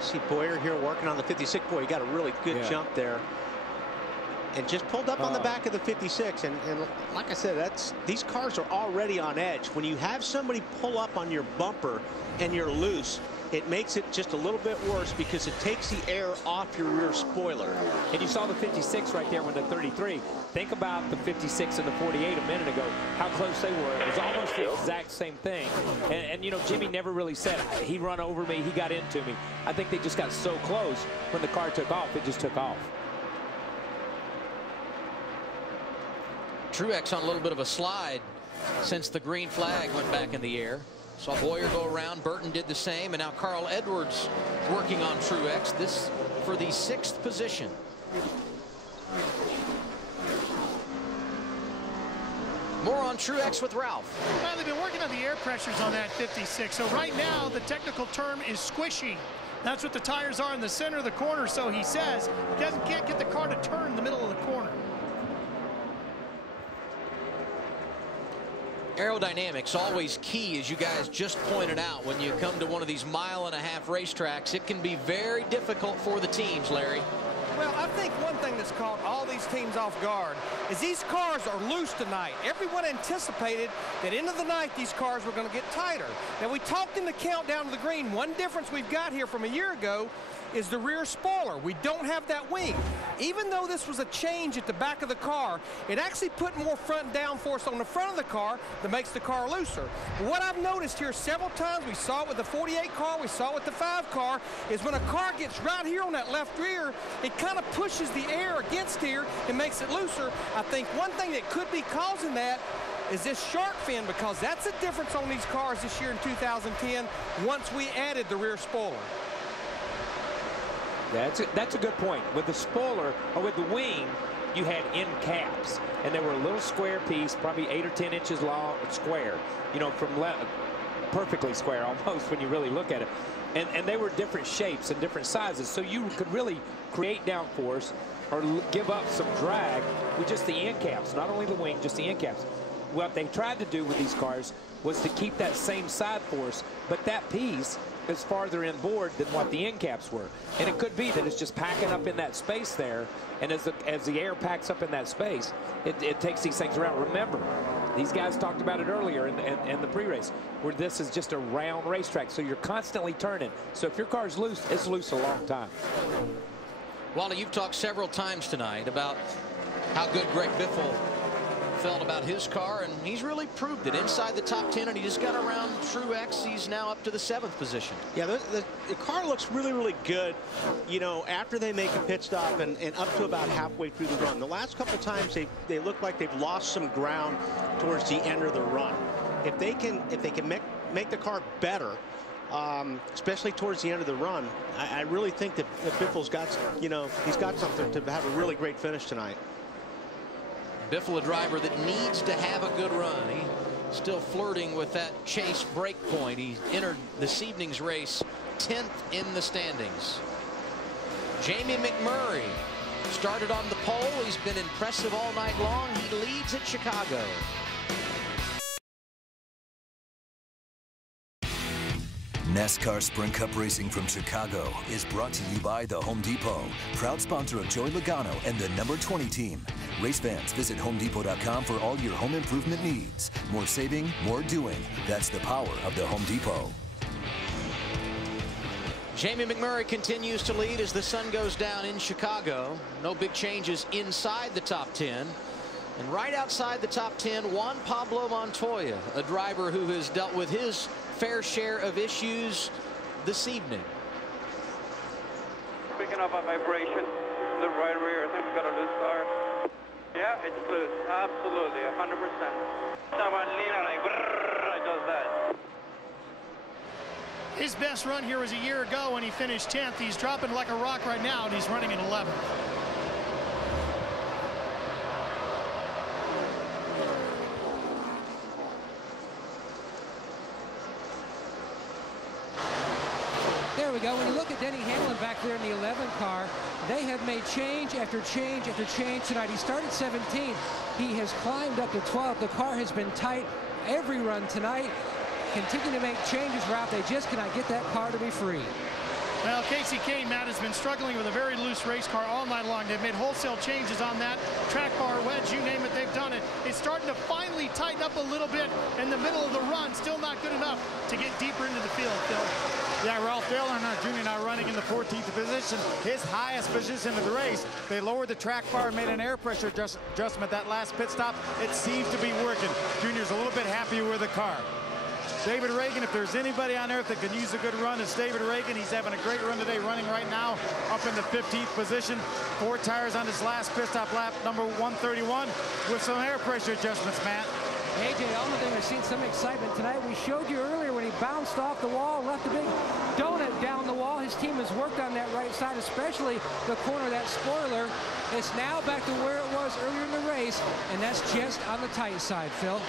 See Boyer here working on the 56. Boy, he got a really good jump there. And just pulled up on the back of the 56. And like I said, these cars are already on edge. When you have somebody pull up on your bumper and you're loose, it makes it just a little bit worse because it takes the air off your rear spoiler. And you saw the 56 right there with the 33. Think about the 56 and the 48 a minute ago, how close they were. It was almost the exact same thing. And you know, Jimmy never really said, he run over me, he got into me. I think they just got so close when the car took off, it just took off. Truex on a little bit of a slide since the green flag went back in the air. Saw Boyer go around, Burton did the same, and now Carl Edwards working on Truex. This for the 6th position. More on Truex with Ralph. Well, they've been working on the air pressures on that 56. So right now, the technical term is squishy. That's what the tires are in the center of the corner. So he says he can't get the car to turn in the middle of the corner. Aerodynamics always key, as you guys just pointed out. When you come to one of these mile-and-a-half racetracks, it can be very difficult for the teams, Larry. Well, I think one thing that's caught all these teams off guard is these cars are loose tonight. Everyone anticipated that into the night these cars were going to get tighter. Now, we talked in the countdown to the green. One difference we've got here from a year ago is the rear spoiler. We don't have that wing. Even though this was a change at the back of the car, it actually put more front downforce on the front of the car that makes the car looser. What I've noticed here several times, we saw it with the 48 car, we saw it with the 5 car, is when a car gets right here on that left rear, it kind of pushes the air against here and makes it looser. I think one thing that could be causing that is this shark fin, because that's the difference on these cars this year in 2010 once we added the rear spoiler. That's a good point. With the spoiler, or with the wing, you had end caps, and they were a little square piece, probably 8 or 10 inches long, square, you know, from perfectly square almost when you really look at it. And they were different shapes and different sizes, so you could really create downforce or give up some drag with just the end caps, not only the wing, just the end caps. What they tried to do with these cars was to keep that same side force, but that piece is farther inboard than what the end caps were. And it could be that it's just packing up in that space there, and as the air packs up in that space, it takes these things around. Remember, these guys talked about it earlier in the pre-race, where this is just a round racetrack, so you're constantly turning. So if your car's loose, it's loose a long time. Wally, you've talked several times tonight about how good Greg Biffle felt about his car, and he's really proved it inside the top 10, and he just got around Truex. He's now up to the 7th position. Yeah, the car looks really, really good, you know, after they make a pit stop and up to about halfway through the run. The last couple times they look like they've lost some ground towards the end of the run. If they can make the car better, especially towards the end of the run, I really think that Biffle's got, you know, he's got something to have a really great finish tonight. Biffle, a driver that needs to have a good run. He's still flirting with that chase break point. He entered this evening's race 10th in the standings. Jamie McMurray started on the pole. He's been impressive all night long. He leads at Chicago. NASCAR Sprint Cup racing from Chicago is brought to you by the Home Depot, proud sponsor of Joey Logano and the number 20 team. Race fans, visit homedepot.com for all your home improvement needs. More saving, more doing. That's the power of the Home Depot. Jamie McMurray continues to lead as the sun goes down in Chicago. No big changes inside the top 10. And right outside the top 10, Juan Pablo Montoya, a driver who has dealt with his fair share of issues this evening. Picking up a vibration in the right rear. I think we got a loose tire. Yeah, it's loose. Absolutely, 100%. Someone leaning like, it does that. His best run here was a year ago when he finished 10th. He's dropping like a rock right now, and he's running in 11th. There we go. When you look at Denny Hamlin back there in the 11 car, they have made change after change after change tonight. He started 17. He has climbed up to 12. The car has been tight every run tonight. Continue to make changes, Ralph. They just cannot get that car to be free. Well, Casey Kane, Matt, has been struggling with a very loose race car all night long. They've made wholesale changes on that track bar, wedge, you name it, they've done it. It's starting to finally tighten up a little bit in the middle of the run. Still not good enough to get deeper into the field, Phil. Yeah, Ralph Dillon Jr. now running in the 14th position, his highest position of the race. They lowered the track bar and made an air pressure adjustment that last pit stop. It seems to be working. Junior's a little bit happier with the car. David Reagan, if there's anybody on earth that can use a good run, it's David Reagan. He's having a great run today, running right now up in the 15th position. 4 tires on his last pit stop lap, number 131, with some air pressure adjustments, Matt. AJ Allmendinger has seen some excitement tonight. We showed you earlier when he bounced off the wall, left a big donut down the wall. His team has worked on that right side, especially the corner of that spoiler. It's now back to where it was earlier in the race, and that's just on the tight side, Phil.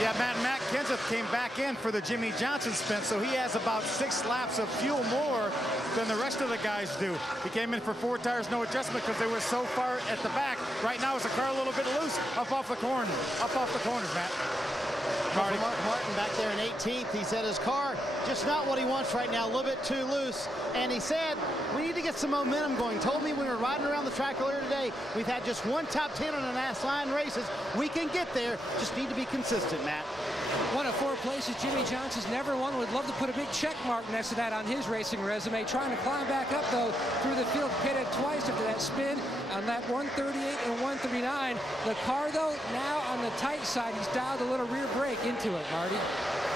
Yeah, Matt Kenseth came back in for the Jimmy Johnson spin, so he has about 6 laps of fuel more than the rest of the guys do. He came in for 4 tires, no adjustment, because they were so far at the back. Right now, is the car a little bit loose up off the corners, Matt. Mark Martin back there in 18th. He said his car just not what he wants right now, a little bit too loose. And he said, we need to get some momentum going. Told me when we were riding around the track earlier today, we've had just 1 top 10 on the NASCAR races. We can get there, just need to be consistent, Matt. One of 4 places Jimmy Johnson's never won. Would love to put a big check mark next to that on his racing resume. Trying to climb back up, though, through the field. Pitted twice after that spin on lap 138 and 139. The car, though, now on the tight side. He's dialed a little rear brake into it, Marty.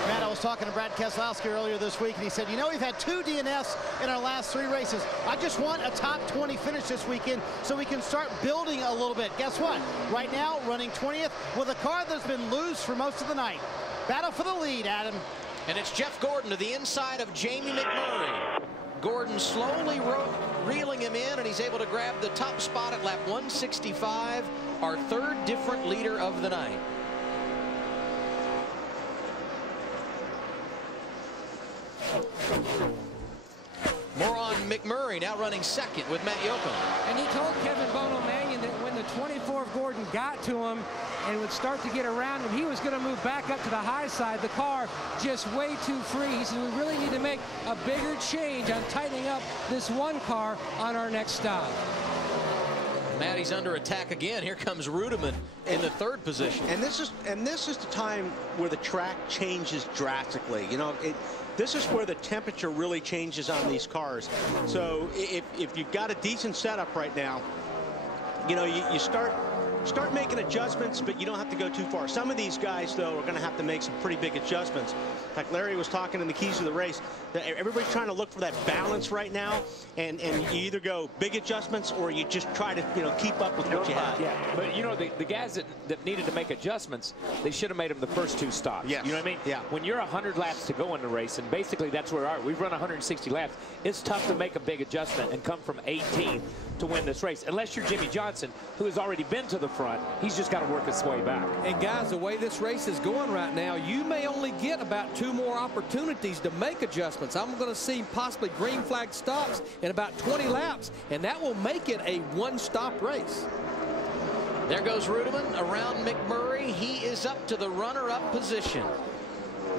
Matt, I was talking to Brad Keselowski earlier this week, and he said, you know, we've had 2 DNFs in our last 3 races. I just want a top 20 finish this weekend so we can start building a little bit. Guess what? Right now, running 20th with a car that's been loose for most of the night. Battle for the lead, Adam. And it's Jeff Gordon to the inside of Jamie McMurray. Gordon slowly reeling him in, and he's able to grab the top spot at lap 165, our 3rd different leader of the night. More on McMurray, now running 2nd with Matt Yocum. And he told Kevin Bono Mannion that when the 24 of Gordon got to him and would start to get around him, he was going to move back up to the high side. The car just way too free. He said, we really need to make a bigger change on tightening up this 1 car on our next stop. Matty's under attack again. Here comes Rudeman in the 3rd position. And this is the time where the track changes drastically. You know, this is where the temperature really changes on these cars. So if you've got a decent setup right now, you know, you start making adjustments, but you don't have to go too far. Some of these guys, though, are going to have to make some pretty big adjustments. Like Larry was talking in the keys of the race, that everybody's trying to look for that balance right now, and you either go big adjustments or you just try to, you know, keep up with what you have. Yeah, but you know, the guys that needed to make adjustments, they should have made them the first 2 stops. Yes. You know what I mean? Yeah. When you're 100 laps to go in the race, and basically that's where we've run 160 laps, it's tough to make a big adjustment and come from 18th to win this race, unless you're Jimmy Johnson, who has already been to the front. He's just got to work his way back. And guys, the way this race is going right now, you may only get about 2 more opportunities to make adjustments. I'm going to see possibly green flag stops in about 20 laps, and that will make it a 1-stop race. There goes Rudeman around McMurray. He is up to the runner-up position.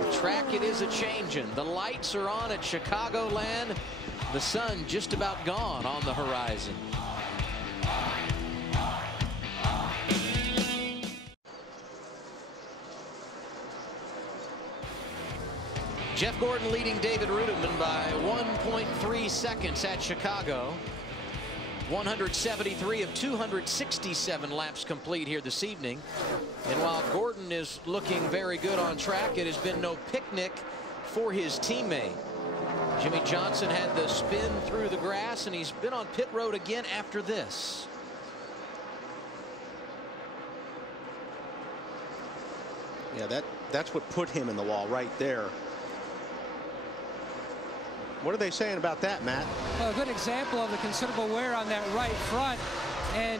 The track, it is a-changin'. The lights are on at Chicagoland. The sun just about gone on the horizon. Jeff Gordon leading David Rudeman by 1.3 seconds at Chicago. 173 of 267 laps complete here this evening. And while Gordon is looking very good on track, it has been no picnic for his teammate. Jimmy Johnson had the spin through the grass, and he's been on pit road again after this. Yeah, that's what put him in the wall right there. What are they saying about that, Matt? Well, a good example of the considerable wear on that right front. And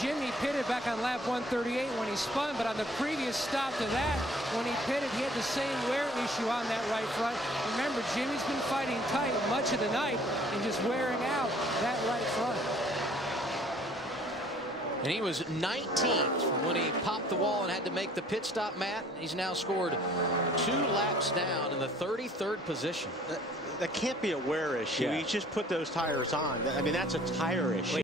Jimmy pitted back on lap 138 when he spun, but on the previous stop to that, when he pitted, he had the same wear issue on that right front. Remember, Jimmy's been fighting tight much of the night and just wearing out that right front. And he was 19th when he popped the wall and had to make the pit stop, Matt. He's now scored 2 laps down in the 33rd position. that can't be a wear issue. Yeah. He just put those tires on. I mean, that's a tire issue.